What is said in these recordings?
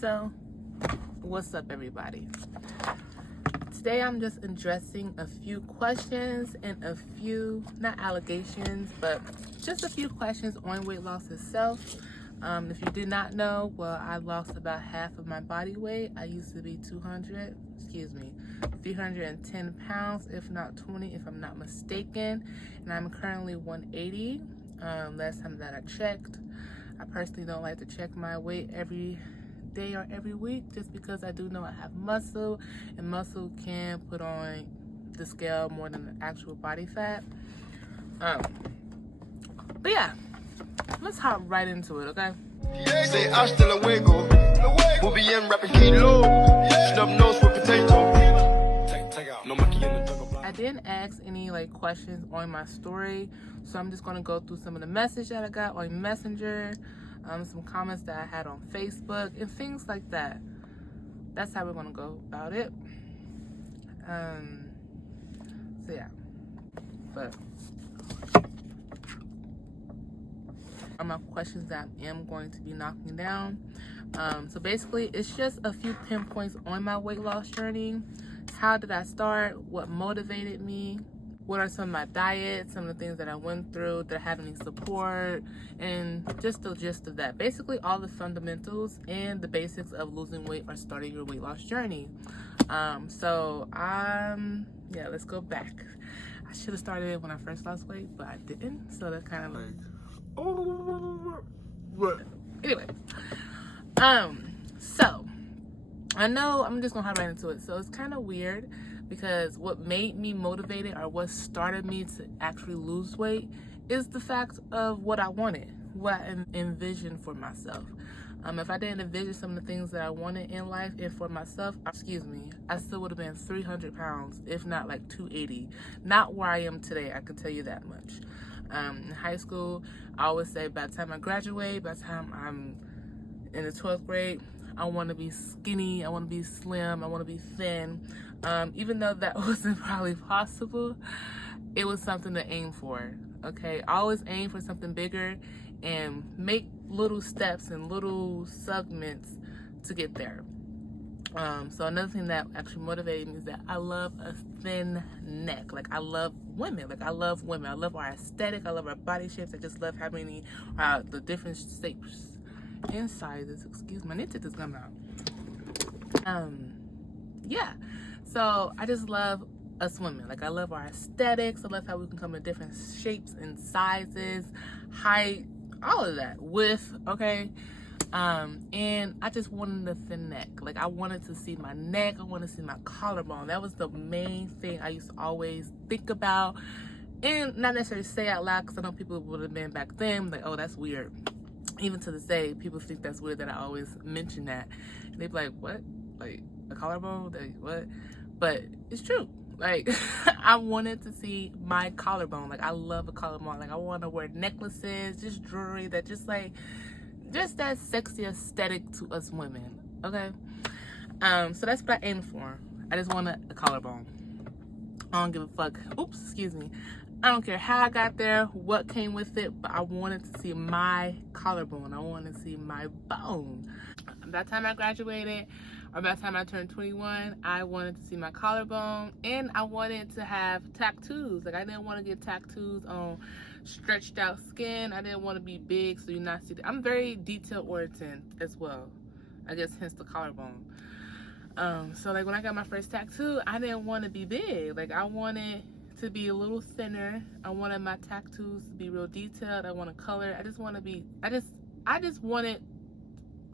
So, what's up, everybody? Today I'm just addressing a few questions and a few, not allegations, but just a few questions on weight loss itself. If you did not know, well, I lost about half of my body weight. I used to be 310 pounds, if not 20, if I'm not mistaken. And I'm currently 180. Last time that I checked. I personally don't like to check my weight every day or every week, just because I do know I have muscle, and muscle can put on the scale more than the actual body fat. But yeah, let's hop right into it, okay? Say hasta luego. We'll be in rapping kilo. Snub nose with potato. I didn't ask any questions on my story, so I'm just going to go through some of the message that I got on Messenger, some comments that I had on Facebook, and things like that. That's how we're going to go about it. So yeah, but are my questions that I am going to be knocking down. So basically, it's just a few pinpoints on my weight loss journey. How did I start? What motivated me? What are some of my diets? Some of the things that I went through? Did I have any support? And just the gist of that. Basically, all the fundamentals and the basics of losing weight or starting your weight loss journey. Yeah, let's go back. I should have started it when I first lost weight, but I didn't. So that's kind of anyway. So I know I'm just gonna hop right into it. So it's kind of weird because what made me motivated, or what started me to actually lose weight, is the fact of what I wanted, what I envisioned for myself. If I didn't envision some of the things that I wanted in life and for myself, I still would have been 300 pounds, if not 280. Not where I am today, I can tell you that much. In high school, I always say by the time I graduate, by the time I'm in the 12th grade, I want to be skinny, I want to be slim, I want to be thin. Even though that wasn't probably possible, it was something to aim for, okay? I always aim for something bigger and make little steps and little segments to get there. So another thing that actually motivated me is that I love a thin neck. I love women. I love our aesthetic. I love our body shapes. I just love having the different shapes and sizes. Excuse me, I need to take this gum out. Yeah. So I just love us women. I love our aesthetics. I love how we can come in different shapes and sizes, height, all of that. Width, okay? And I just wanted a thin neck. I wanted to see my neck. I wanted to see my collarbone. That was the main thing I used to always think about, and not necessarily say out loud, because I know people would have been back then oh, that's weird. Even to this day, people think that's weird that I always mention that. And they'd be like, what? A collarbone? What? But it's true. I wanted to see my collarbone. I love a collarbone. I want to wear necklaces, just jewelry that just that sexy aesthetic to us women, okay? So that's what I aim for. I just want a collarbone. I don't give a fuck. Oops, excuse me. I don't care how I got there, what came with it, but I wanted to see my collarbone. I wanted to see my bone. By the time I graduated, or by the time I turned 21, I wanted to see my collarbone, and I wanted to have tattoos. I didn't want to get tattoos on stretched out skin. I didn't want to be big, so you not see I'm very detail oriented as well. I guess hence the collarbone. So when I got my first tattoo, I didn't want to be big. I wanted to be a little thinner. I wanted my tattoos to be real detailed. I want to color. I just wanted,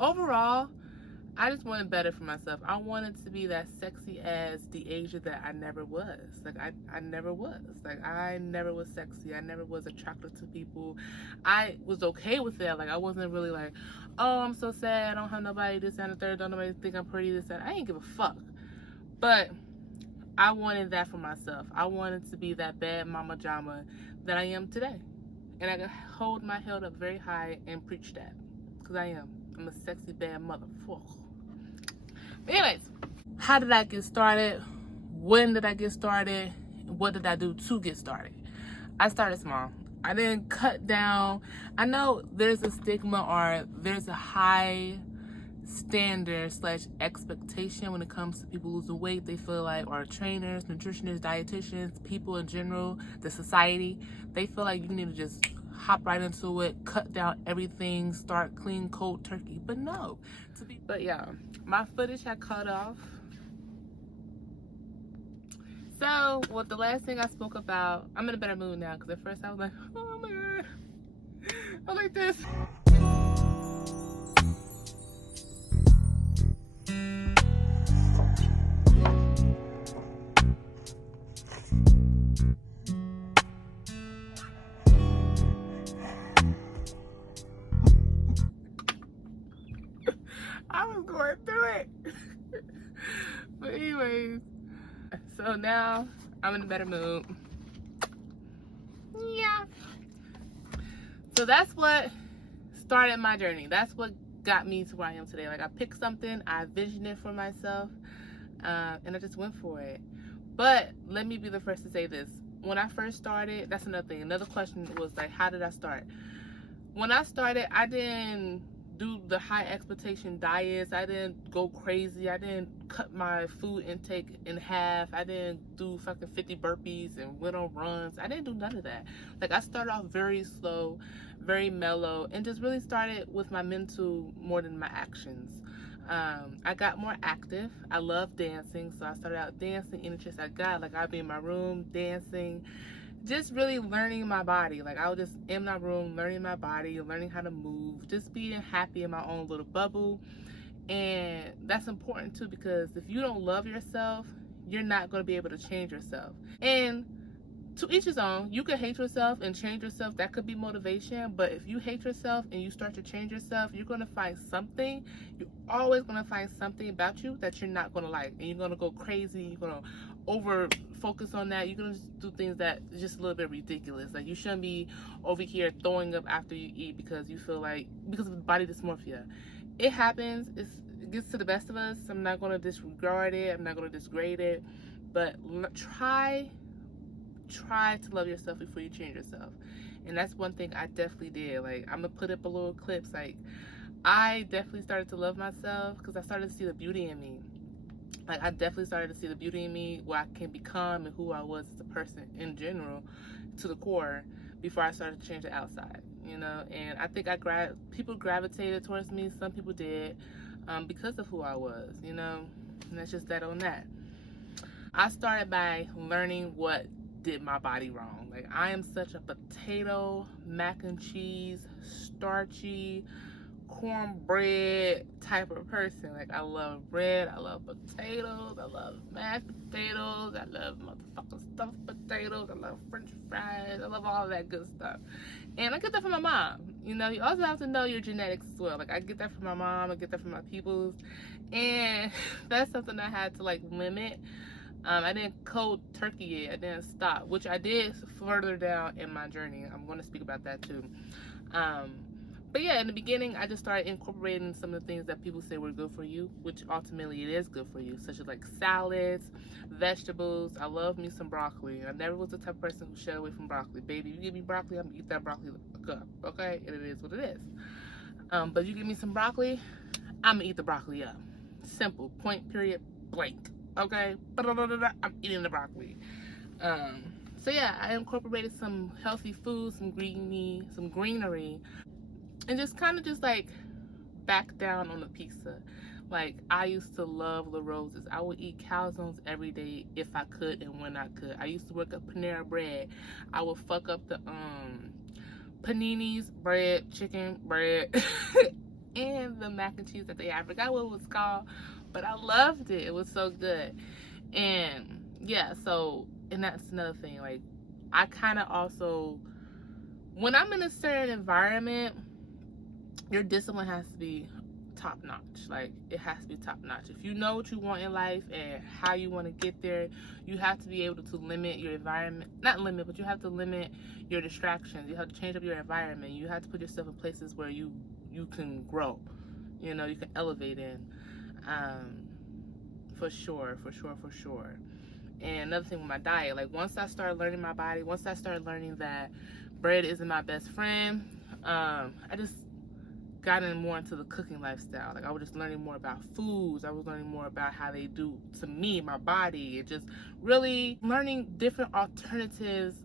overall, I just wanted better for myself. I wanted to be that sexy as the Asia that I never was. I never was. I never was sexy. I never was attracted to people. I was okay with that. I wasn't really oh, I'm so sad. I don't have nobody, this and the third. Don't nobody think I'm pretty, this and I ain't give a fuck. But I wanted that for myself. I wanted to be that bad mama jama that I am today. And I can hold my head up very high and preach that. Because I am. I'm a sexy bad motherfucker. But anyways, how did I get started? When did I get started? What did I do to get started? I started small. I didn't cut down. I know there's a stigma, or there's a high standard / expectation when it comes to people losing weight. They feel like, or trainers, nutritionists, dietitians, people in general, the society, they feel like you need to just hop right into it, cut down everything, start clean, cold turkey. But no. But yeah, my footage had cut off. So, what the last thing I spoke about, I'm in a better mood now, because at first I was like, oh my god, I like this. I was going through it. But anyways, so now I'm in a better mood. Yeah. So that's what started my journey. That's what got me to where I am today. Like, I picked something, I visioned it for myself, and I just went for it. But let me be the first to say this. When I first started, that's another thing. Another question was like, how did I start? When I started, I didn't do the high expectation diets. I didn't go crazy. I didn't cut my food intake in half. I didn't do fucking 50 burpees and went on runs. I didn't do none of that. Like, I started off very slow, very mellow, and just really started with my mental more than my actions. I got more active. I love dancing, so I started out dancing any chance I got. Like, I'd be in my room dancing, just really learning my body. Like, I was just in my room learning my body, learning how to move, just being happy in my own little bubble. And that's important too, because if you don't love yourself, you're not going to be able to change yourself. And to each his own. You can hate yourself and change yourself. That could be motivation. But if you hate yourself and you start to change yourself, you're going to find something. You're always going to find something about you that you're not going to like. And you're going to go crazy. You're going to over focus on that. You're going to do things that are just a little bit ridiculous. Like, you shouldn't be over here throwing up after you eat because you feel like, because of body dysmorphia. It happens. It gets to the best of us. I'm not going to disregard it. I'm not going to disgrade it. But try to love yourself before you change yourself. And that's one thing I definitely did. Like, I'm gonna put up a little clips. Like, I definitely started to love myself because I started to see the beauty in me. Like, I definitely started to see the beauty in me, what I can become and who I was as a person in general, to the core, before I started to change the outside, you know. And I think people gravitated towards me. Some people did, because of who I was, you know. And that's just that on that. I started by learning what did my body wrong. Like, I am such a potato, mac and cheese, starchy, cornbread type of person. Like, I love bread, I love potatoes, I love mashed potatoes, I love motherfucking stuffed potatoes, I love french fries, I love all that good stuff. And I get that from my mom. You know, you also have to know your genetics as well. Like, I get that from my mom, I get that from my peoples. And that's something I had to, like, limit. I didn't cold turkey yet. I didn't stop, which I did further down in my journey. I'm going to speak about that too. But yeah, in the beginning, I just started incorporating some of the things that people say were good for you, which ultimately it is good for you, such as like salads, vegetables. I love me some broccoli. I never was the type of person who shied away from broccoli. Baby, you give me broccoli, I'm going to eat that broccoli up, okay? And it is what it is. But you give me some broccoli, I'm going to eat the broccoli up. Simple, point, period, blank. Okay, I'm eating the broccoli. So yeah, I incorporated some healthy food, some greenery, and just kind of just like back down on the pizza. Like, I used to love La Rosa's. I would eat calzones every day if I could and when I could. I used to work at Panera Bread. I would fuck up the paninis, bread, chicken, bread, and the mac and cheese that they had. I forgot what it was called, but I loved it. It was so good. And yeah, so, and that's another thing. Like, I kind of also, when I'm in a certain environment, your discipline has to be top notch. Like, it has to be top notch. If you know what you want in life and how you want to get there, you have to be able to limit your environment. Not limit, but you have to limit your distractions. You have to change up your environment. You have to put yourself in places where you can grow. You know, you can elevate in. For sure. And another thing with my diet, like, once I started learning my body, once I started learning that bread isn't my best friend, I just gotten more into the cooking lifestyle. Like I was just learning more about foods. I was learning more about how they do to me, my body, and just really learning different alternatives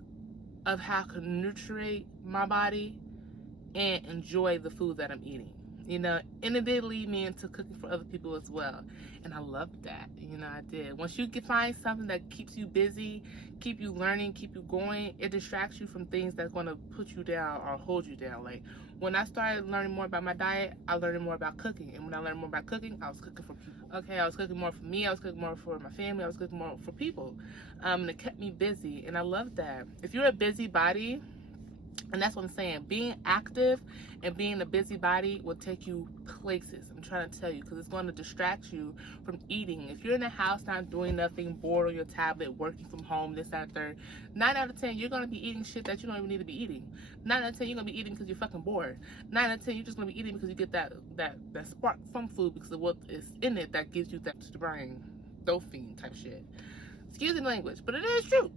of how I can nutrient my body and enjoy the food that I'm eating. You know, and it did lead me into cooking for other people as well. And I loved that. You know, I did. Once you can find something that keeps you busy, keep you learning, keep you going, it distracts you from things that's going to put you down or hold you down. Like when I started learning more about my diet, I learned more about cooking. And when I learned more about cooking, I was cooking for people. Okay, I was cooking more for me. I was cooking more for my family. I was cooking more for people. And it kept me busy. And I loved that. If you're a busybody, and that's what I'm saying, being active and being a busybody will take you places. I'm trying to tell you, because it's going to distract you from eating. If you're in the house not doing nothing, bored on your tablet, working from home, this, that, third, 9 out of 10, you're going to be eating shit that you don't even need to be eating. 9 out of 10, you're going to be eating because you're fucking bored. 9 out of 10, you're just going to be eating because you get that spark from food because of what is in it that gives you that to the brain, dopamine type shit. Excuse the language, but it is true.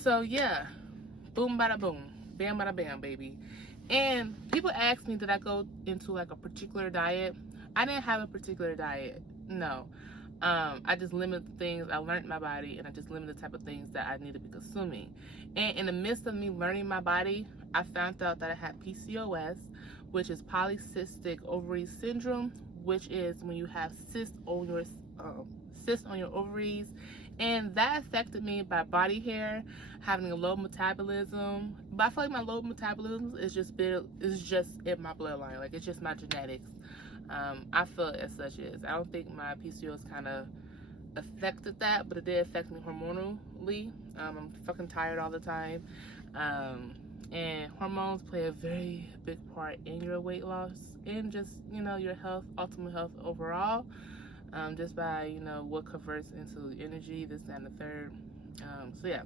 So yeah. Boom, bada boom. Bam, bada bam, baby. And people ask me, did I go into like a particular diet? I didn't have a particular diet. No. I just limited the things. I learned my body, and I just limited the type of things that I need to be consuming. And in the midst of me learning my body, I found out that I had PCOS, which is polycystic ovary syndrome, which is when you have cysts on your ovaries. And that affected me by body hair, having a low metabolism. But I feel like my low metabolism is just in my bloodline. Like, it's just my genetics. I feel it as such is. I don't think my PCOS kind of affected that, but it did affect me hormonally. I'm fucking tired all the time. And hormones play a very big part in your weight loss and just, you know, your health, ultimate health overall. Just by, you know, what converts into energy, this, that, and the third. So yeah,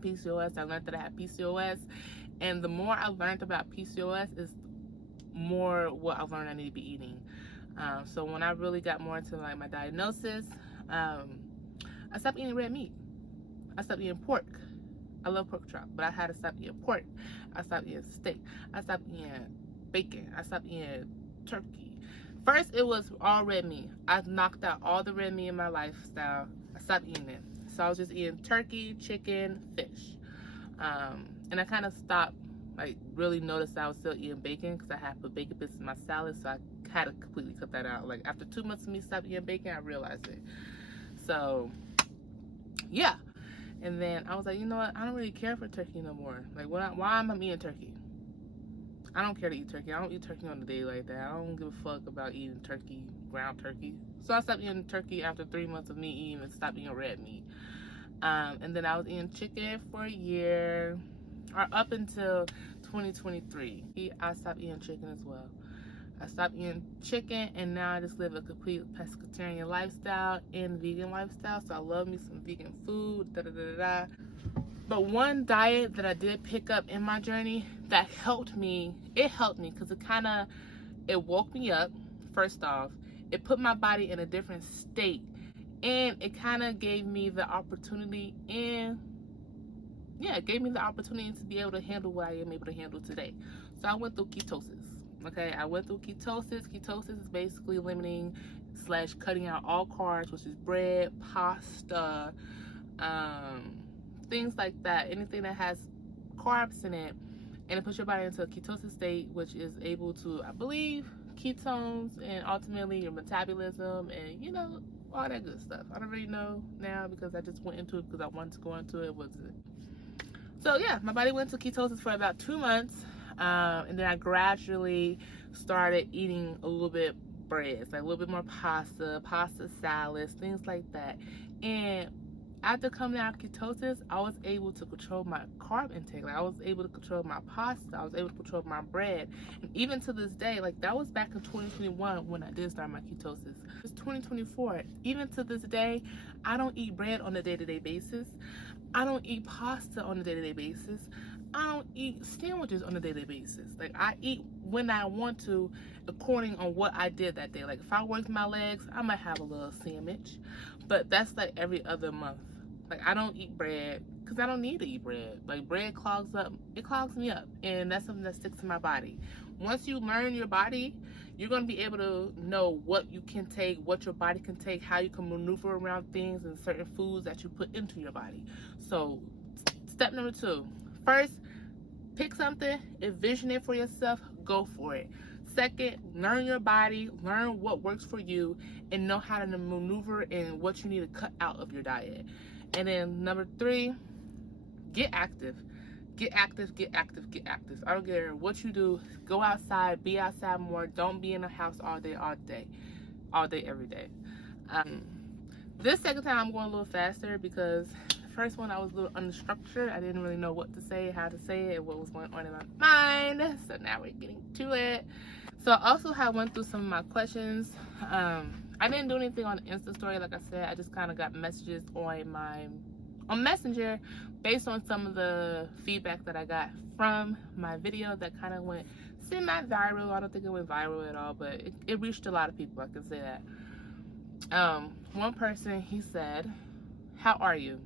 PCOS, I learned that I had PCOS, and the more I learned about PCOS is more what I learned I need to be eating. So when I really got more into like my diagnosis, I stopped eating red meat. I stopped eating pork. I love pork chop, but I had to stop eating pork. I stopped eating steak. I stopped eating bacon. I stopped eating turkey. First, it was all red meat. I knocked out all the red meat in my lifestyle. I stopped eating it. So I was just eating turkey, chicken, fish. And I kind of stopped, like, really noticed I was still eating bacon because I had put bacon bits in my salad. So I had to completely cut that out. Like, after 2 months of me stopping eating bacon, I realized it. So, yeah. And then I was like, you know what? I don't really care for turkey no more. Like, why am I eating turkey? I don't care to eat turkey. I don't eat turkey on the day like that. I don't give a fuck about eating turkey, ground turkey. So I stopped eating turkey after 3 months of me eating and stopped eating red meat. And then I was eating chicken for a year, or up until 2023. I stopped eating chicken as well. I stopped eating chicken, and now I just live a complete pescatarian lifestyle and vegan lifestyle. So I love me some vegan food, But one diet that I did pick up in my journey that helped me because it woke me up, first off. It put my body in a different state. And it kind of gave me the opportunity to be able to handle what I am able to handle today. So I went through ketosis. Okay, I went through ketosis. Ketosis is basically eliminating / cutting out all carbs, which is bread, pasta, things like that. Anything that has carbs in it, and it puts your body into a ketosis state, which is able to, I believe, ketones and ultimately your metabolism and, you know, all that good stuff. I don't really know now because I just went into it because I wanted to go into it. So yeah, my body went to ketosis for about 2 months, and then I gradually started eating a little bit breads, like a little bit more pasta salads, things like that. And after coming out of ketosis, I was able to control my carb intake. Like, I was able to control my pasta. I was able to control my bread. And even to this day, like, that was back in 2021 when I did start my ketosis. It's 2024. Even to this day, I don't eat bread on a day-to-day basis. I don't eat pasta on a day-to-day basis. I don't eat sandwiches on a day-to-day basis. Like, I eat when I want to, according on what I did that day. Like, if I worked my legs, I might have a little sandwich. But that's like every other month. Like, I don't eat bread because I don't need to eat bread. Like, bread clogs me up, and that's something that sticks to my body. Once you learn your body, you're going to be able to know what you can take, what your body can take, how you can maneuver around things and certain foods that you put into your body. So, step number 2, first, pick something, envision it for yourself, go for it. Second, learn your body, learn what works for you, and know how to maneuver and what you need to cut out of your diet. And then number 3, get active. Get active, get active, get active. I don't care what you do. Go outside, be outside more. Don't be in the house all day, every day. This second time I'm going a little faster because the first one I was a little unstructured. I didn't really know what to say, how to say it, and what was going on in my mind. So now we're getting to it. So I also have went through some of my questions. I didn't do anything on Insta Story, like I said. I just kind of got messages on Messenger based on some of the feedback that I got from my video that kind of went semi-viral. I don't think it went viral at all, but it reached a lot of people, I can say that. One person, he said, "How are you?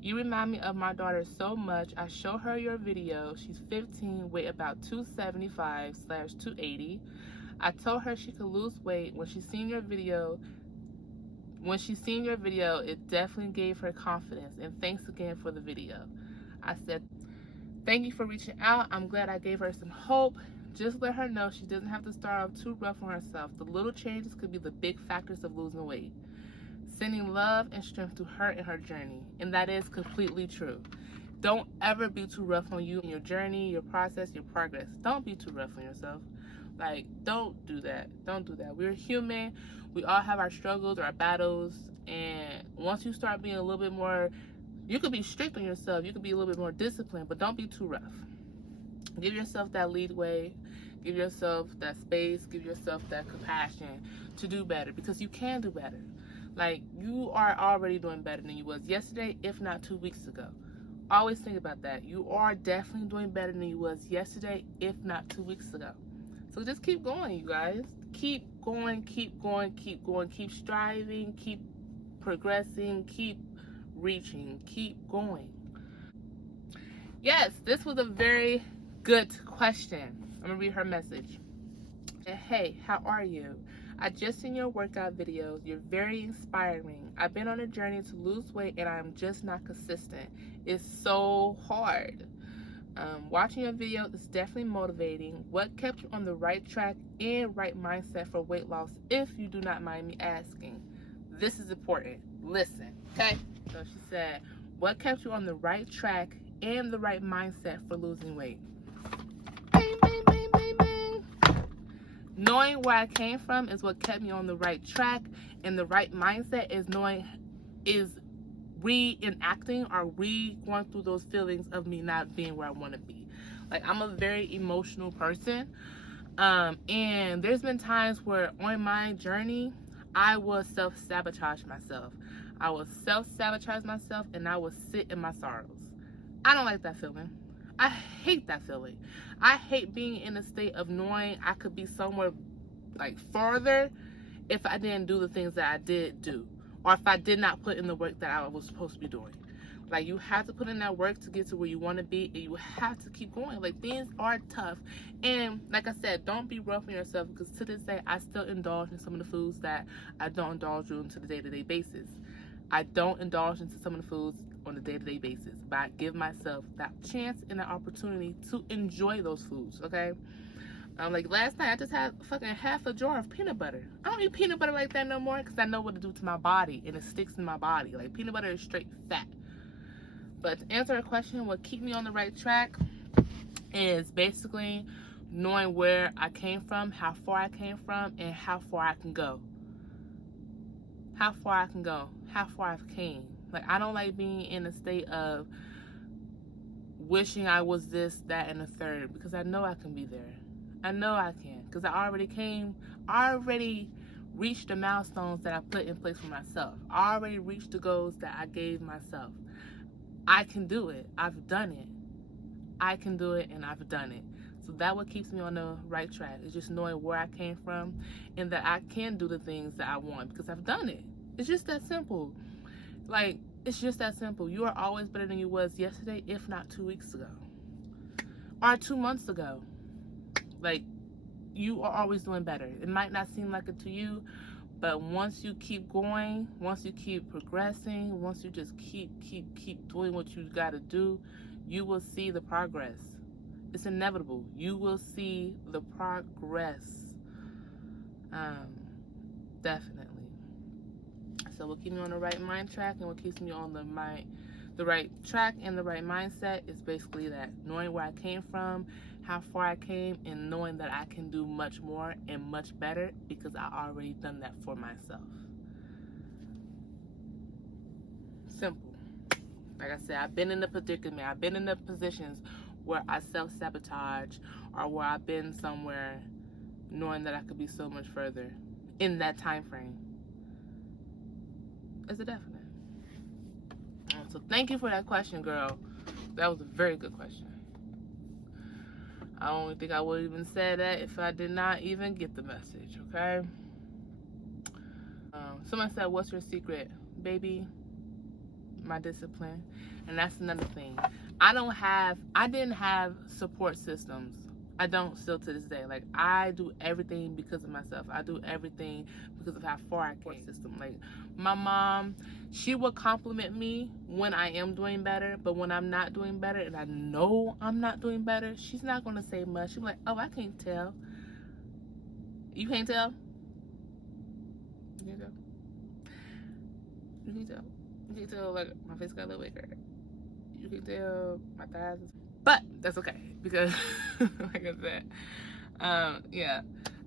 You remind me of my daughter so much. I show her your video. She's 15, weigh about 275/280. I told her she could lose weight when she seen your video. It definitely gave her confidence, and thanks again for the video." I said, "Thank you for reaching out. I'm glad I gave her some hope. Just let her know she doesn't have to start off too rough on herself. The little changes could be the big factors of losing weight. Sending love and strength to her in her journey." And that is completely true. Don't ever be too rough on you in your journey, your process, your progress. Don't be too rough on yourself. Like, don't do that. Don't do that. We're human. We all have our struggles, our battles. And once you start being a little bit more, you could be strict on yourself. You could be a little bit more disciplined, but don't be too rough. Give yourself that leadway. Give yourself that space. Give yourself that compassion to do better, because you can do better. Like, you are already doing better than you was yesterday, if not 2 weeks ago. Always think about that. You are definitely doing better than you was yesterday, if not 2 weeks ago. So just keep going, you guys. Keep going, keep going, keep going. Keep striving, keep progressing, keep reaching, keep going. Yes, this was a very good question. I'm going to read her message. "Hey, how are you? I just seen your workout videos. You're very inspiring. I've been on a journey to lose weight and I'm just not consistent. It's so hard. Watching your video is definitely motivating. What kept you on the right track and right mindset for weight loss, if you do not mind me asking?" This is important. Listen, okay? So she said, what kept you on the right track and the right mindset for losing weight? Bang, bang, bang, bang, bang. Knowing where I came from is what kept me on the right track, and the right mindset is reenacting or going through those feelings of me not being where I want to be. Like, I'm a very emotional person, and there's been times where on my journey I will self-sabotage myself. I will self-sabotage myself, and I will sit in my sorrows. I don't like that feeling. I hate that feeling. I hate being in a state of knowing I could be somewhere like farther if I didn't do the things that I did do, or if I did not put in the work that I was supposed to be doing. Like, you have to put in that work to get to where you want to be, and you have to keep going. Like, things are tough. And like I said, don't be rough on yourself, because to this day, I still indulge in some of the foods that I don't indulge in on a day-to-day basis. I don't indulge into some of the foods on a day-to-day basis, but I give myself that chance and the opportunity to enjoy those foods, okay? Like last night, I just had fucking half a jar of peanut butter. I don't eat peanut butter like that no more, because I know what to do to my body, and it sticks in my body. Like, peanut butter is straight fat. But to answer a question, what keep me on the right track is basically knowing where I came from, how far I came from, and how far I can go. How far I can go, how far I've came. Like, I don't like being in a state of wishing I was this, that, and the third, because I know I can be there. I know I can, because I already reached the milestones that I put in place for myself. I already reached the goals that I gave myself. I can do it. I've done it. I can do it, and I've done it. So that's what keeps me on the right track, is just knowing where I came from and that I can do the things that I want because I've done it. It's just that simple. Like, It's just that simple. You are always better than you was yesterday, if not 2 weeks ago. Or 2 months ago. Like, you are always doing better. It might not seem like it to you, but once you keep going, once you keep progressing, once you just keep doing what you got to do, you will see the progress. It's inevitable. You will see the progress. Definitely. So what keeps me on the right mind track and what keeps me on the right track and the right mindset is basically that, knowing where I came from, how far I came, and knowing that I can do much more and much better because I already done that for myself. Simple. Like I said, I've been in the predicament. I've been in the positions where I self-sabotage, or where I've been somewhere knowing that I could be so much further in that time frame. It's a definite. So thank you for that question, girl. That was a very good question. I don't think I would even say that if I did not even get the message, okay? Someone said, what's your secret? Baby, my discipline. And that's another thing. I didn't have support systems. I don't still to this day. Like, I do everything because of myself. I do everything because of how far I came. System. Like, my mom, she will compliment me when I am doing better, but when I'm not doing better and I know I'm not doing better, she's not going to say much. She'll be like, oh, I can't tell. You can't tell? You can't tell? You can't tell? You can't tell, like, my face got a little bigger. You can tell my thighs. But that's okay, because like I said, yeah,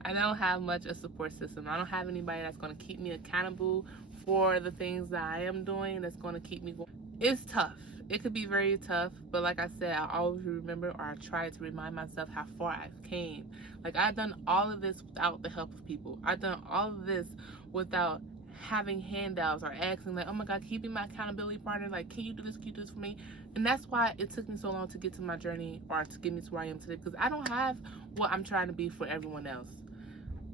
I don't have much a support system. I don't have anybody that's going to keep me accountable for the things that I am doing, that's going to keep me going. It's tough. It could be very tough, but like I said, I always remember, or I try to remind myself how far I've came. Like, I've done all of this without the help of people. I've done all of this without having handouts or asking, like, oh my God, can you be my accountability partner? Like, can you do this for me? And that's why it took me so long to get to my journey, or to get me to where I am today, because I don't have what I'm trying to be for everyone else.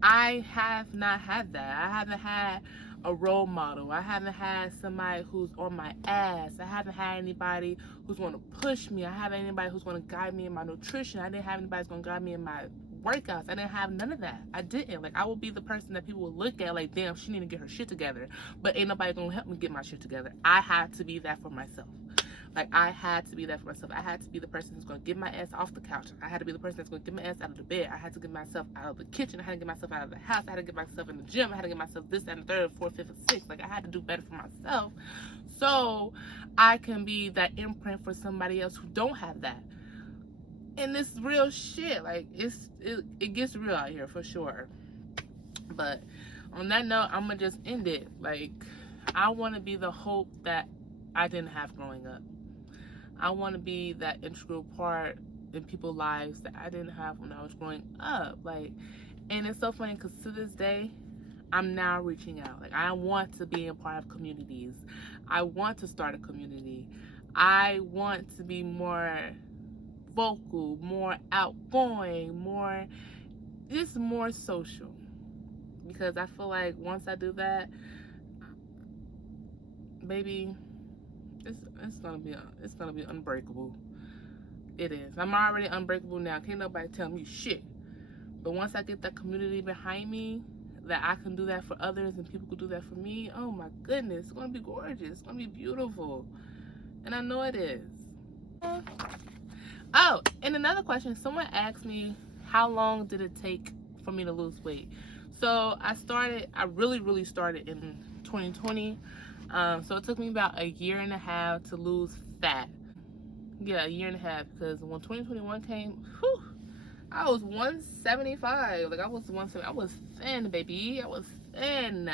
I have not had that. I haven't had a role model. I haven't had somebody who's on my ass. I haven't had anybody who's going to push me. I haven't had anybody who's going to guide me in my nutrition. I didn't have anybody who's going to guide me in my workouts. I didn't have none of that. I didn't. Like, I will be the person that people will look at like, damn, she need to get her shit together. But ain't nobody going to help me get my shit together. I had to be that for myself. Like, I had to be that for myself. I had to be the person who's going to get my ass off the couch. I had to be the person that's going to get my ass out of the bed. I had to get myself out of the kitchen. I had to get myself out of the house. I had to get myself in the gym. I had to get myself this, that, and the third, fourth, fifth, and sixth. Like, I had to do better for myself so I can be that imprint for somebody else who don't have that. And this real shit. Like, it gets real out here for sure. But on that note, I'm going to just end it. Like, I want to be the hope that I didn't have growing up. I want to be that integral part in people's lives that I didn't have when I was growing up. Like, and it's so funny because to this day, I'm now reaching out. Like, I want to be a part of communities. I want to start a community. I want to be more vocal, more outgoing, more social. Because I feel like once I do that, baby, it's gonna be unbreakable. It is. I'm already unbreakable now. Can't nobody tell me shit. But once I get that community behind me, that I can do that for others and people can do that for me, oh my goodness, it's gonna be gorgeous. It's gonna be beautiful. And I know it is. Oh, and another question. Someone asked me, how long did it take for me to lose weight? So I really started in 2020. So it took me about a year and a half to lose fat. Yeah, a year and a half, because when 2021 came, whew, I was 175. Like, I was thin, baby. I was thin.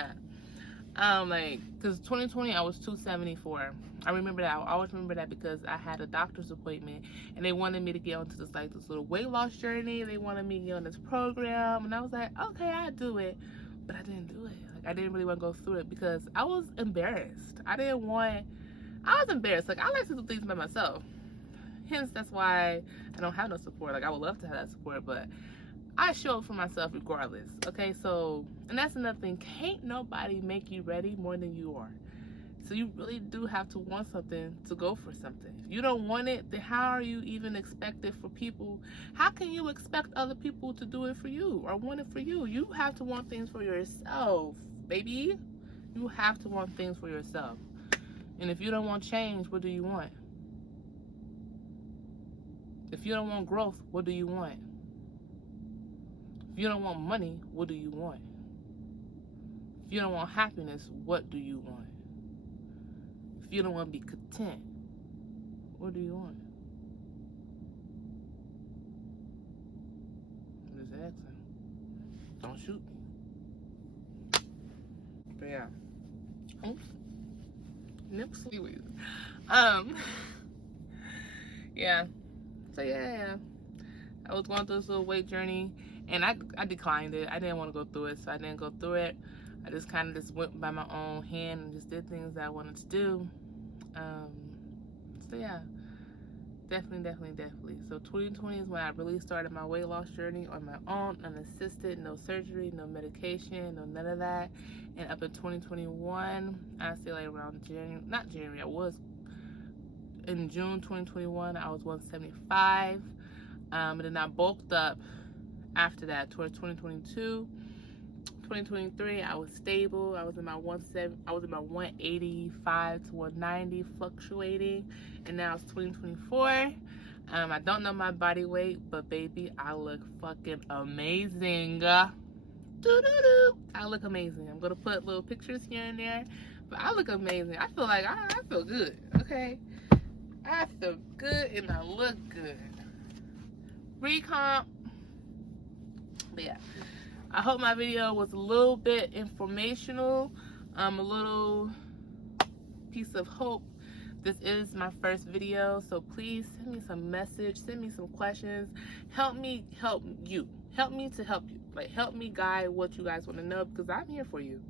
Like, because 2020 I was 274. I remember that. I always remember that because I had a doctor's appointment and they wanted me to get onto this little weight loss journey. They wanted me to get on this program, and I was like, okay, I'll do it. But I didn't do it. Like, I didn't really want to go through it because I was embarrassed. I was embarrassed. Like, I like to do things by myself. Hence, that's why I don't have no support. Like, I would love to have that support, but I show up for myself regardless. Okay, so, and that's another thing. Can't nobody make you ready more than you are. So you really do have to want something to go for something. If you don't want it, then how are you even expected for people? How can you expect other people to do it for you or want it for you? You have to want things for yourself, baby. You have to want things for yourself. And if you don't want change, what do you want? If you don't want growth, what do you want? If you don't want money, what do you want? If you don't want happiness, what do you want? If you don't want to be content, what do you want? I'm just asking. Don't shoot me. But yeah. Oops. Nips. Anyways. Yeah. So yeah. I was going through this little weight journey and I declined it. I didn't want to go through it, so I didn't go through it. I just kind of just went by my own hand and just did things that I wanted to do. So yeah, definitely. So 2020 is when I really started my weight loss journey on my own, unassisted, no surgery, no medication, no none of that. And up in 2021, I say like around January, I was in June 2021, I was 175. And then I bulked up after that towards 2022. 2023, I was stable. I was in my 185 to 190, fluctuating, and now it's 2024. I don't know my body weight, but baby, I look fucking amazing. I look amazing. I'm gonna put little pictures here and there, but I look amazing. I feel like I feel good. Okay, I feel good and I look good. Recomp. But yeah, I hope my video was a little bit informational, a little piece of hope. This is my first video, so please send me some message, send me some questions. Help me help you. Help me to help you. Like, help me guide what you guys want to know, because I'm here for you.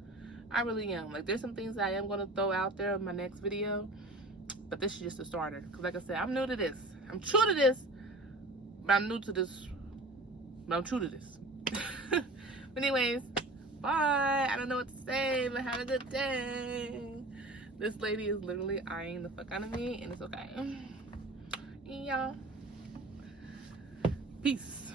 I really am. Like, there's some things that I am going to throw out there in my next video, but this is just a starter. Because like I said, I'm new to this. I'm true to this, but I'm new to this, but I'm true to this. But anyways, bye. I don't know what to say, but have a good day. This lady is literally eyeing the fuck out of me, and it's okay. Yeah. Peace.